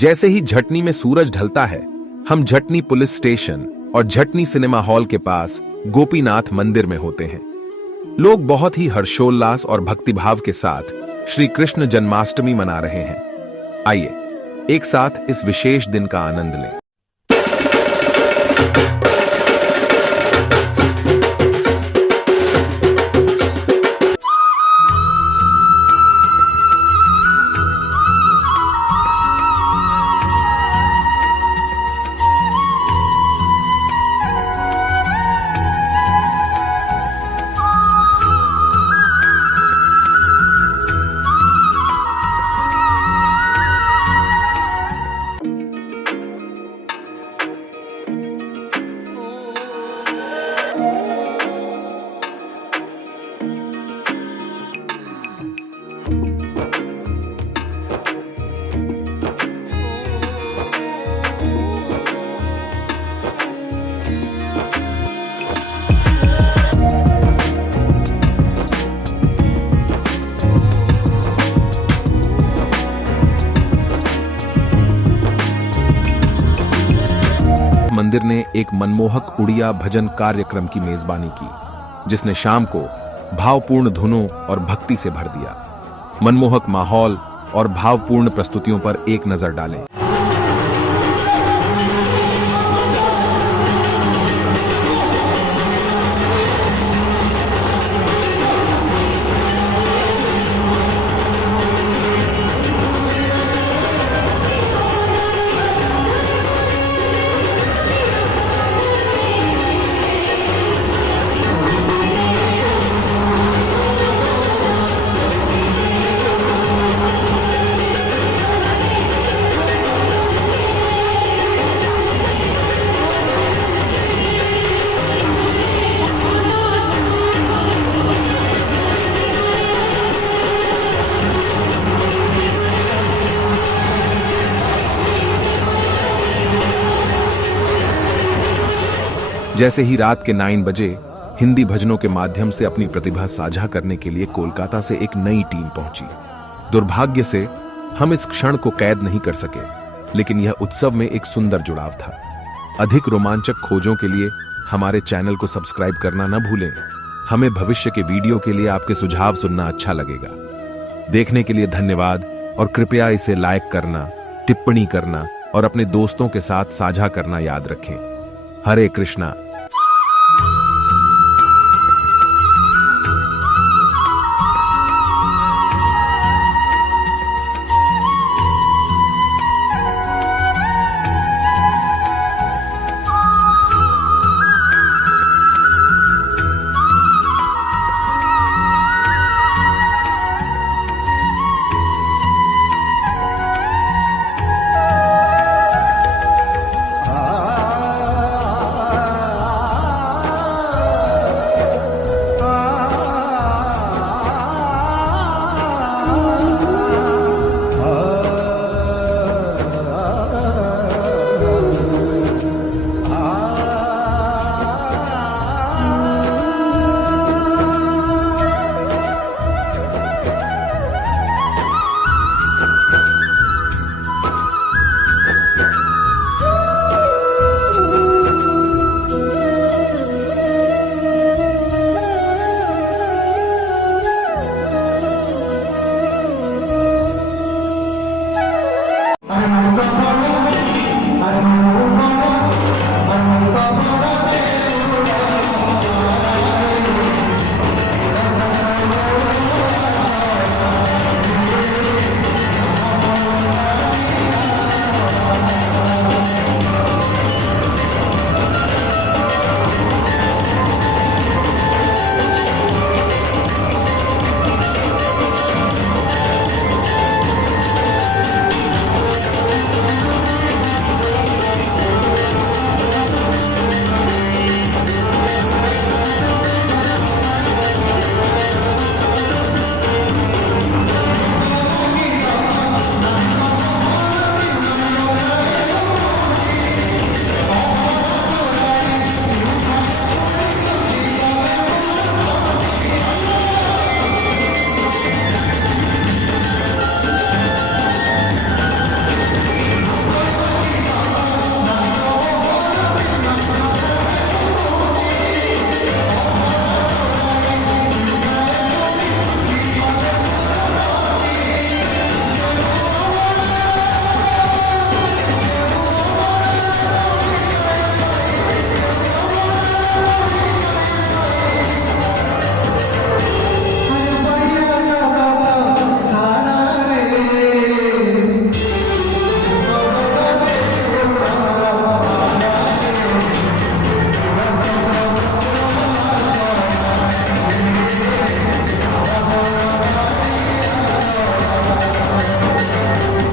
जैसे ही झटनी में सूरज ढलता है, हम झटनी पुलिस स्टेशन और झटनी सिनेमा हॉल के पास गोपीनाथ मंदिर में होते हैं। लोग बहुत ही हर्षोल्लास और भक्तिभाव के साथ श्री कृष्ण जन्माष्टमी मना रहे हैं। आइए एक साथ इस विशेष दिन का आनंद लें। मंदिर ने एक मनमोहक उड़िया भजन कार्यक्रम की मेजबानी की, जिसने शाम को भावपूर्ण धुनों और भक्ति से भर दिया। मनमोहक माहौल और भावपूर्ण प्रस्तुतियों पर एक नजर डालें। जैसे ही रात के 9 बजे हिंदी भजनों के माध्यम से अपनी प्रतिभा साझा करने के लिए कोलकाता से एक नई टीम पहुंची। दुर्भाग्य से हम इस क्षण को कैद नहीं कर सके, लेकिन यह उत्सव में एक सुंदर जुड़ाव था। अधिक रोमांचक खोजों के लिए हमारे चैनल को सब्सक्राइब करना न भूलें। हमें भविष्य के वीडियो के लिए आपके सुझाव सुनना अच्छा लगेगा। देखने के लिए धन्यवाद और कृपया इसे लाइक करना, टिप्पणी करना और अपने दोस्तों के साथ साझा करना याद रखें। हरे कृष्णा।